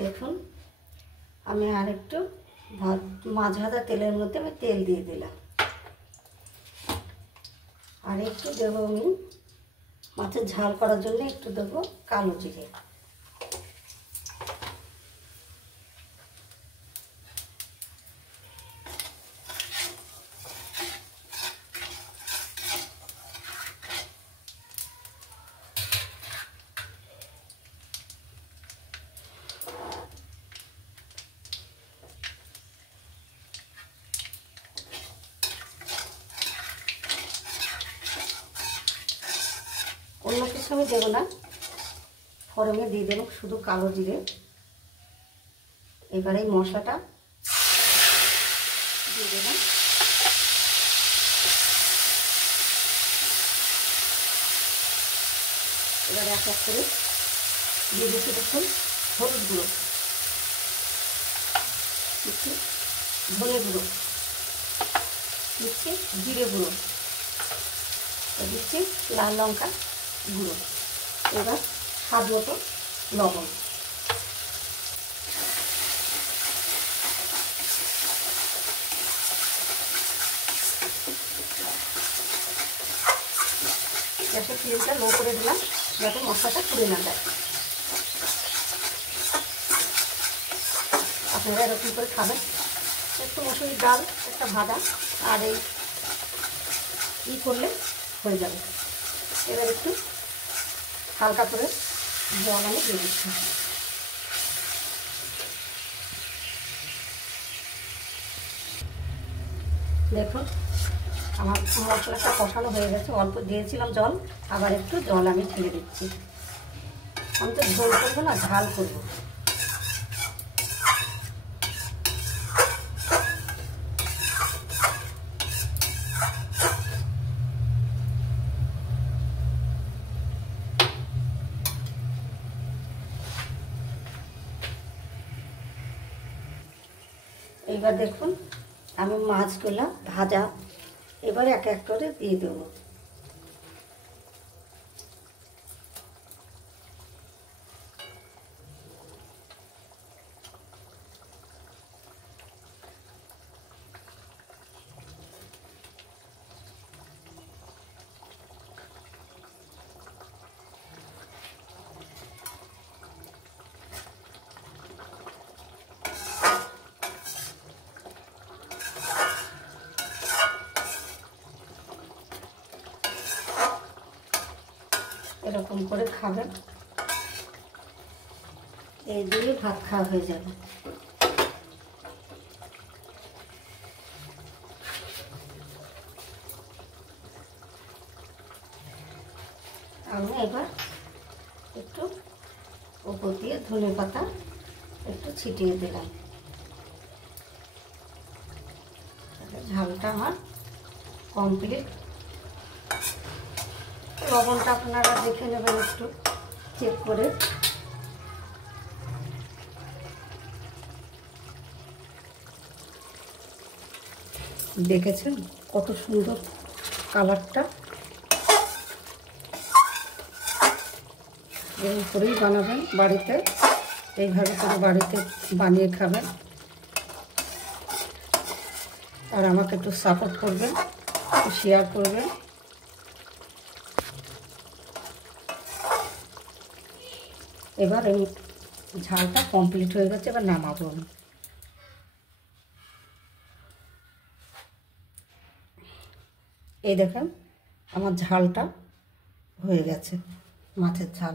দেখুন আমি আর একটু মাছ ভাজা তেলের মধ্যে আমি তেল দিয়ে দিলাম। আর একটু দেবো আমি মাছের ঝাল করার জন্য একটু দেবো কালো জিরে। অন্য কিছু আমি দেবো না, ফোড়নে দিয়ে দেবো শুধু কালো জিরে। এবারে এই মশলাটা দিয়ে দেবেন। এবারে এক এক করে দিয়ে দিচ্ছি দেখুন হলুদ গুঁড়ো, দিচ্ছি ধনে গুঁড়ো, দিচ্ছি জিরে গুঁড়ো, দিচ্ছি লাল লঙ্কা গুঁড়ো। এবার স্বাদ মতো লবণ। গ্যাসের ফ্লেমটা লো করে দিলাম যাতে মশলাটা পুড়ে না যায়। আপনারা এরকম করে খাবেন। একটু মসুরির ডাল একটা ভাজা আর এই করলে হয়ে যাবে। এবার একটু হালকা করে জল আমি দিয়ে দিচ্ছি। দেখুন আমার মশলাটা কষানো হয়ে গেছে, অল্প দিয়েছিলাম জল, আবার একটু জল আমি ছেড়ে দিচ্ছি। আমি তো ঝোল করবো না, ঝাল করবো। এবার দেখুন আমি মাছগুলো ভাজা এবার এক এক করে দিয়ে দেবো। এরকম করে খাবেন, এই দিয়ে ভাত খাওয়া হয়ে যাবে। আমি এবার একটু উপর দিয়ে ধনে পাতা একটু ছিটিয়ে দিলাম। ঝালটা আমার কমপ্লিট। লবণটা আপনারা দেখে নেবেন একটু চেক করে। দেখেছেন কত সুন্দর কালারটা। এর উপরেই বানাবেন বাড়িতে, এইভাবে করে বাড়িতে বানিয়ে খাবেন। আর আমাকে একটু সাপোর্ট করবেন, একটু শেয়ার করবেন। এবার এই ঝালটা কমপ্লিট হয়ে গেছে, এবার নামাবো আমি। এই দেখেন আমার ঝালটা হয়ে গেছে, মাছের ঝাল।